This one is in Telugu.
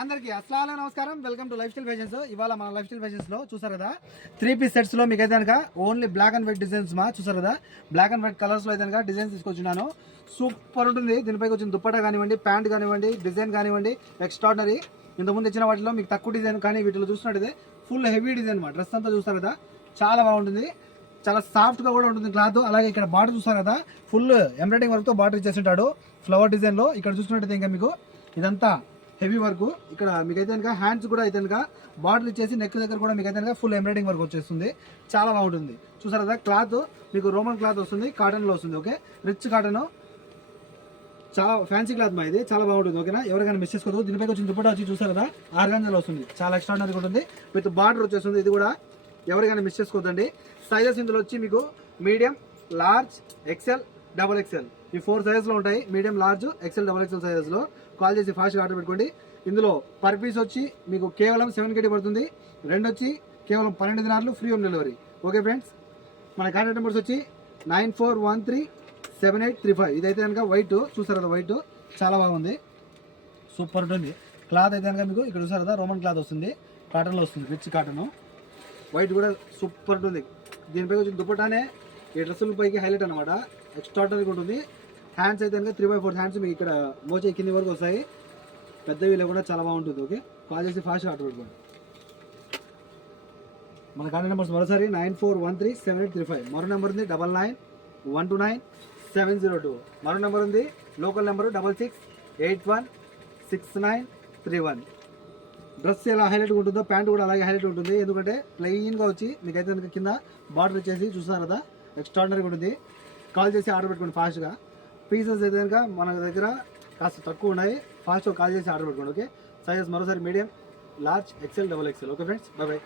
అందరికీ అస్సలాము నమస్కారం. Welcome to life style fashions. ఇవాళ మన లైఫ్ స్టైల్ ఫ్యాషన్స్ లో చూసారు కదా 3 పీస్ సెట్స్ లో మీకు అయితే కనుక only black and white designs చూసారు కదా బ్లాక్ అండ్ వైట్ కలర్స్ లో అయితే కనుక డిజైన్స్ తీసుకొచ్చినాను. సూపర్ ఉంటుంది. దీనిపైకి వచ్చిన దుప్పటా కానివ్వండి, ప్యాంట్ కానివ్వండి, డిజైన్ కానివ్వండి ఎక్స్ట్రాడినరీ. ఇంతకుముందు ఇచ్చిన వాటిలో మీకు తక్కువ డిజైన్, కానీ వీటిలో చూసినట్టయితే ఫుల్ హెవీ డిజైన్ మా డ్రెస్ అంతా చూస్తారు కదా, చాలా బాగుంటుంది. చాలా సాఫ్ట్ గా కూడా ఉంటుంది క్లాత్. అలాగే ఇక్కడ బార్డర్ చూస్తారు కదా, ఫుల్ ఎంబ్రాయిడింగ్ వర్క్ తో బార్డర్ ఇచ్చేసింటాడు ఫ్లవర్ డిజైన్ లో. ఇక్కడ చూసినట్టయితే ఇంకా మీకు ఇదంతా హెవీ వర్క్. ఇక్కడ మీకు అయితే కనుక హ్యాండ్స్ కూడా అయితే కనుక బార్డర్ ఇచ్చేసి నెక్ దగ్గర కూడా మీకు అయితే కనుక ఫుల్ ఎంబ్రాయిడింగ్ వర్క్ వచ్చేస్తుంది. చాలా బాగుంటుంది. చూసారు కదా, క్లాత్ మీకు రోమన్ క్లాత్ వస్తుంది, కాటన్ లో వస్తుంది. ఓకే, రిచ్ కాటన్, చాలా ఫ్యాన్సీ క్లాత్ మా ఇది, చాలా బాగుంటుంది. ఓకేనా, ఎవరికైనా మిస్ చేసుకోవద్దు. దీనిపైకి వచ్చిన దుపట్టా వచ్చి చూసారు కదా ఆర్గాంజాలో వస్తుంది, చాలా ఎక్స్ట్రాడినరీ ఉంటుంది. విత్ బార్డర్ వచ్చేస్తుంది. ఇది కూడా ఎవరికైనా మిస్ చేసుకోవద్దండి. సైజెస్ ఇందులో వచ్చి మీకు medium, large, XL, double XL ఈ 4 సైజెస్ లో ఉంటాయి. Medium, large, XL, double XL sizes లో. కాల్ చేసి ఫాస్ట్గా ఆర్డర్ పెట్టుకోండి. ఇందులో పర్ పీస్ వచ్చి మీకు కేవలం 7 KT పడుతుంది. రెండు వచ్చి కేవలం 12 దినార్లు, free home delivery. Okay friends, మన కాంటాక్ట్ నెంబర్స్ వచ్చి 94137835. ఇదైతే కనుక వైట్ చూసారు కదా, వైట్ చాలా బాగుంది, సూపర్ ఉంటుంది. క్లాత్ అయితే కనుక మీకు ఇక్కడ చూసారు కదా రోమన్ క్లాత్ వస్తుంది, కాటన్లో వస్తుంది, రిచ్ కాటన్. వైట్ కూడా సూపర్ ఉంటుంది. దీనిపై వచ్చి దుపట్టానే ఈ డ్రెస్సుల పైకి హైలైట్ అనమాట, ఎక్స్ట్రాడినరీగా ఉంటుంది. హ్యాండ్స్ అయితే కనుక 3/4 హ్యాండ్స్ మీకు ఇక్కడ మోచే కింది వరకు వస్తాయి, పెద్దవి లేకుండా చాలా బాగుంటుంది. ఓకే, కాల్ చేసి ఫాస్ట్గా ఆర్డర్ పెట్టుకోండి. మన కాంటాక్ట్ నెంబర్స్ మరోసారి 94137835. మరో నెంబర్ ఉంది 99129702. మరో నెంబర్ ఉంది లోకల్ నెంబరు 66816931. డ్రెస్ ఎలా హైలైట్ ఉంటుందో ప్యాంట్ కూడా అలాగే హైలైట్ ఉంటుంది. ఎందుకంటే ప్లెయిన్గా వచ్చి మీకైతే కనుక కింద బార్డర్ వచ్చేసి చూస్తున్నారు కదా, ఎక్స్ట్రాడినరీగా ఉంటుంది. కాల్ చేసి ఆర్డర్ పెట్టుకోండి ఫాస్ట్గా. పీసెస్ అయితే కనుక మన దగ్గర కాస్త తక్కువ ఉన్నాయి, ఫాస్ట్గా కాల్ చేసి ఆర్డర్ పెట్టుకోండి. ఓకే, సైజెస్ మరోసారి medium, large, XL, double XL. Okay friends, bye by.